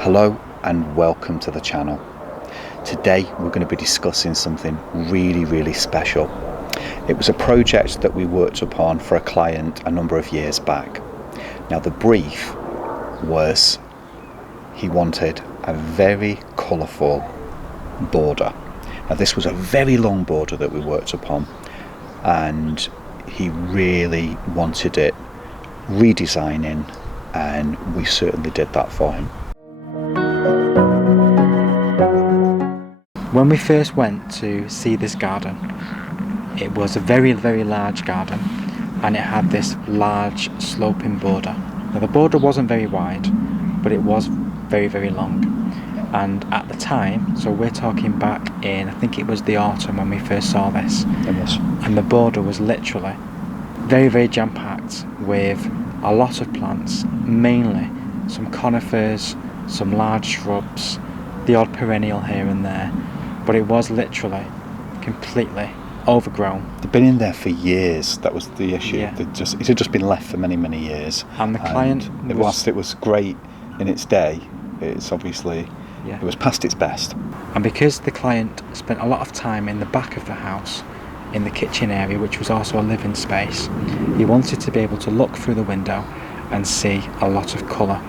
Hello and welcome to the channel. Today we're going to be discussing something really special. It was a project that we worked upon for a client a number of years back. Now the brief was he wanted a very colourful border. Now this was a very long border that we worked upon, and he really wanted it redesigning, and we certainly did that for him. When we first went to see this garden, it was a very large garden, and it had this large sloping border. Now the border wasn't very wide, but it was very long. And at the time, so we're talking back in, I think it was the autumn when we first saw this. It was. And the border was literally very jam-packed with a lot of plants, mainly some conifers, some large shrubs, the odd perennial here and there. But it was literally completely overgrown. They'd been in there for years. That was the issue. Yeah. It had just been left for many years. And the client, whilst it was great in its day, it's obviously it was past its best. And because the client spent a lot of time in the back of the house, in the kitchen area, which was also a living space, he wanted to be able to look through the window and see a lot of colour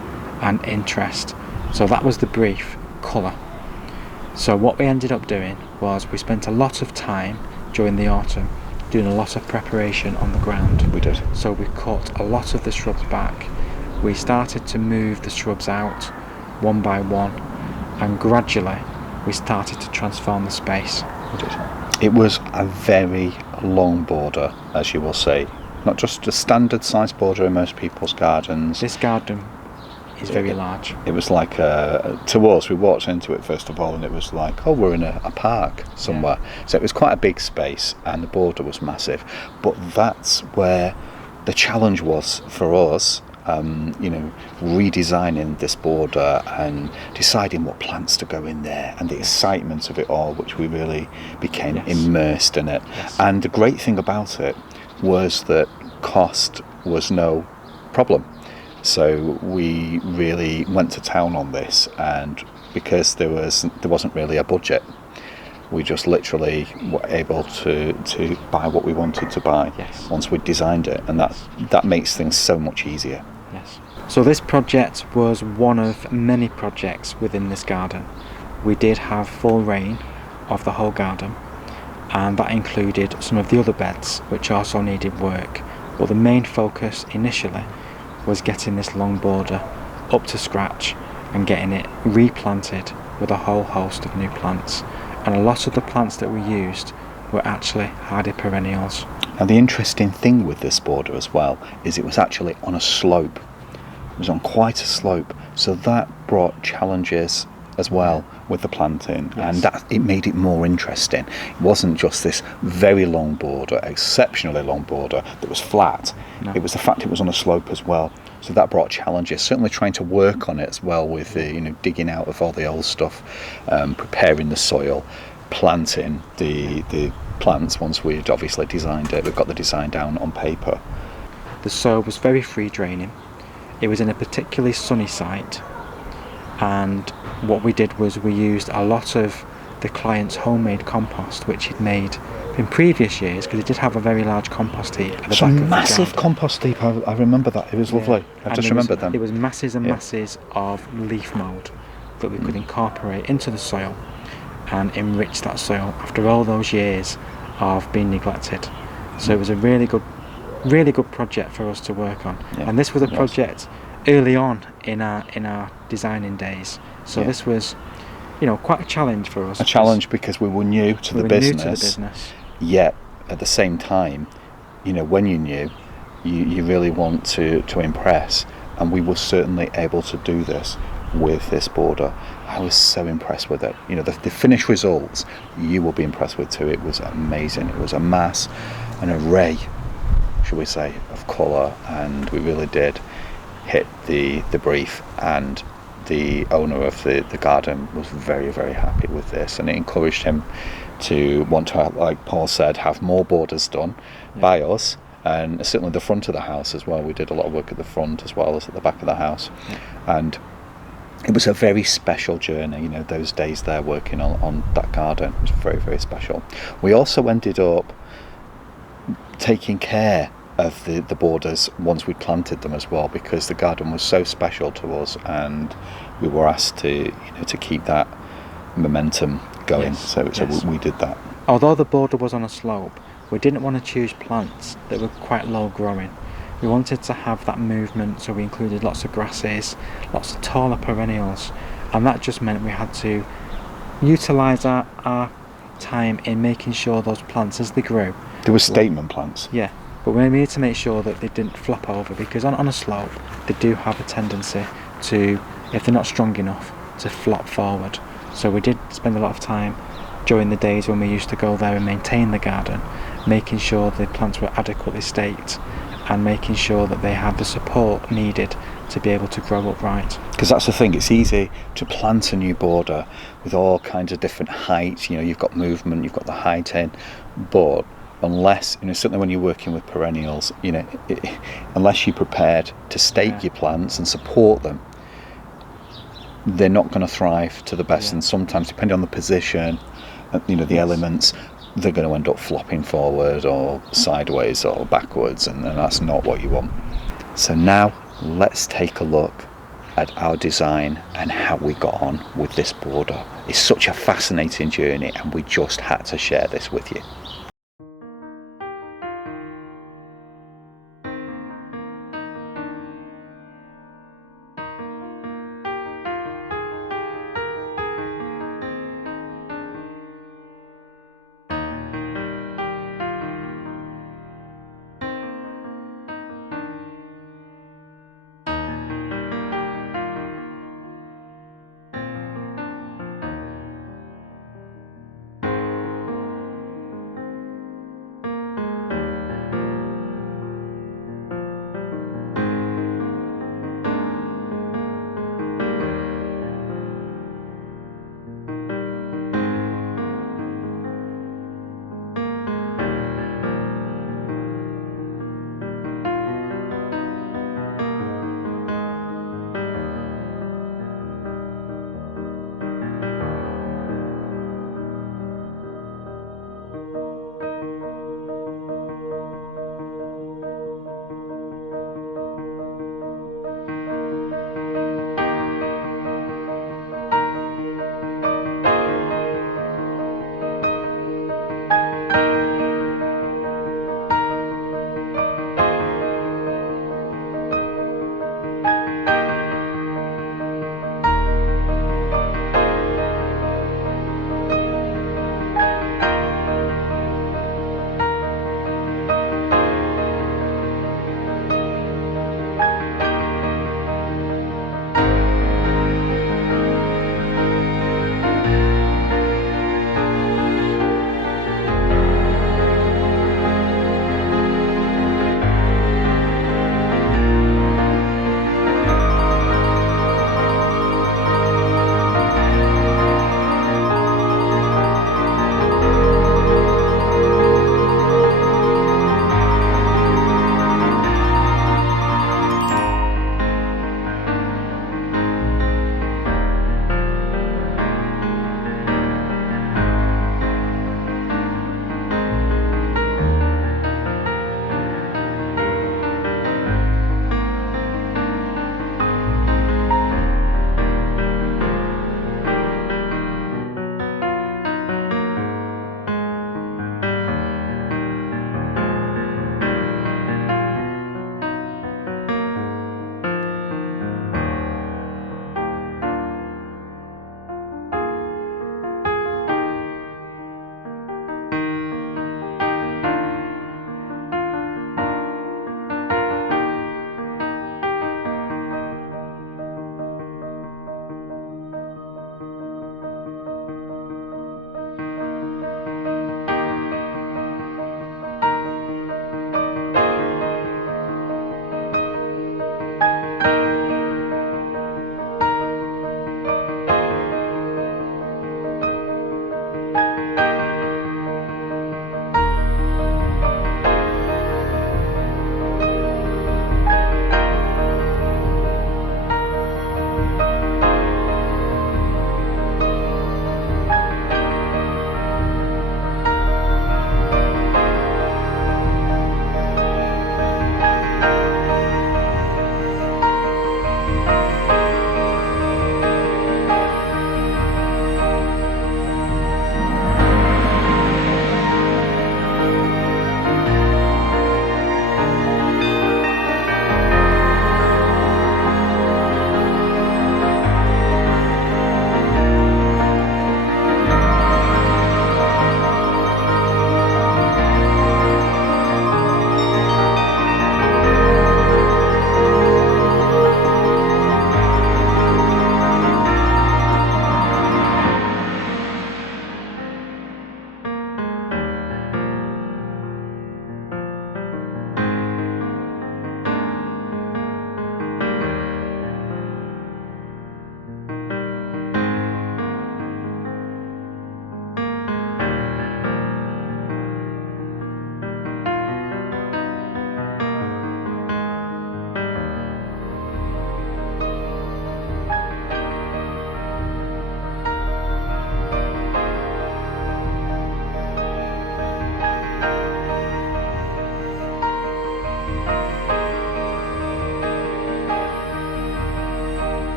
and interest. So that was the brief, colour. So what we ended up doing was we spent a lot of time during the autumn doing a lot of preparation on the ground. We did. So we cut a lot of the shrubs back. We started to move the shrubs out one by one, and gradually we started to transform the space. We did. It was a very long border, as you will see. Not just a standard size border in most people's gardens. This garden is very large. It was like to us, we walked into it first of all, and it was like, oh, we're in a park somewhere. Yeah. So it was quite a big space, and the border was massive. But that's where the challenge was for us, redesigning this border and deciding what plants to go in there, and the excitement of it all, which we really became immersed in it. Yes. And the great thing about it was that cost was no problem. So we really went to town on this, and because there wasn't really a budget, we just literally were able to buy what we wanted to buy once we'd designed it, and that makes things so much easier. Yes. So this project was one of many projects within this garden. We did have full reign of the whole garden, and that included some of the other beds which also needed work, but the main focus initially was getting this long border up to scratch and getting it replanted with a whole host of new plants. And a lot of the plants that we used were actually hardy perennials. And the interesting thing with this border as well is it was actually on a slope. It was on quite a slope, so that brought challenges as well with the planting, and that it made it more interesting. It wasn't just this very long border, exceptionally long border that was flat. No. It was the fact it was on a slope as well, so that brought challenges. Certainly trying to work on it as well with digging out of all the old stuff, preparing the soil, planting the plants once we'd obviously designed it. We've got the design down on paper. The soil was very free draining. It was in a particularly sunny site, and what we did was we used a lot of the client's homemade compost, which he'd made in previous years, because he did have a very large compost heap at the back of the garden. Massive compost heap. I remember that. It was lovely. I just remembered them. It was masses and masses of leaf mould that we could incorporate into the soil and enrich that soil after all those years of being neglected. So it was a really good project for us to work on. Yeah. And this was a project early on in our designing days. So this was, quite a challenge for us. A challenge because we were new to the business. Yet at the same time, when you're new, you really want to impress, and we were certainly able to do this with this border. I was so impressed with it. The finished results, you will be impressed with too. It was amazing. It was a mass, an array, shall we say, of colour, and we really did hit the brief, and the owner of the garden was very happy with this, and it encouraged him to want to, like Paul said, have more borders done by us, and certainly the front of the house as well. We did a lot of work at the front as well as at the back of the house, and it was a very special journey, those days there working on that garden. It was very, very special. We also ended up taking care of the borders once we planted them as well, because the garden was so special to us, and we were asked to keep that momentum going. Yes, So yes. we did that. Although the border was on a slope, we didn't want to choose plants that were quite low growing. We wanted to have that movement, so we included lots of grasses, lots of taller perennials, and that just meant we had to utilise our time in making sure those plants, as they grew, There were statement plants. yeah, but we needed to make sure that they didn't flop over, because on a slope they do have a tendency to, if they're not strong enough, to flop forward. So we did spend a lot of time during the days when we used to go there and maintain the garden, making sure the plants were adequately staked and making sure that they had the support needed to be able to grow upright. Because that's the thing, it's easy to plant a new border with all kinds of different heights. You've got movement, you've got the height in, but unless, certainly when you're working with perennials, unless you're prepared to stake your plants and support them, they're not going to thrive to the best. And sometimes, depending on the position, the elements, they're going to end up flopping forward or sideways or backwards, and that's not what you want. So now let's take a look at our design and how we got on with this border. It's such a fascinating journey, and we just had to share this with you.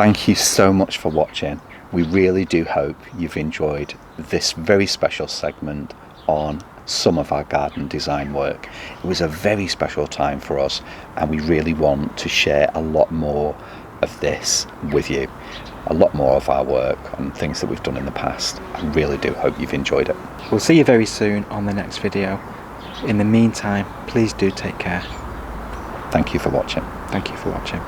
Thank you so much for watching. We really do hope you've enjoyed this very special segment on some of our garden design work. It was a very special time for us, and we really want to share a lot more of this with you, a lot more of our work and things that we've done in the past. I really do hope you've enjoyed it. We'll see you very soon on the next video. In the meantime, please do take care. Thank you for watching. Thank you for watching.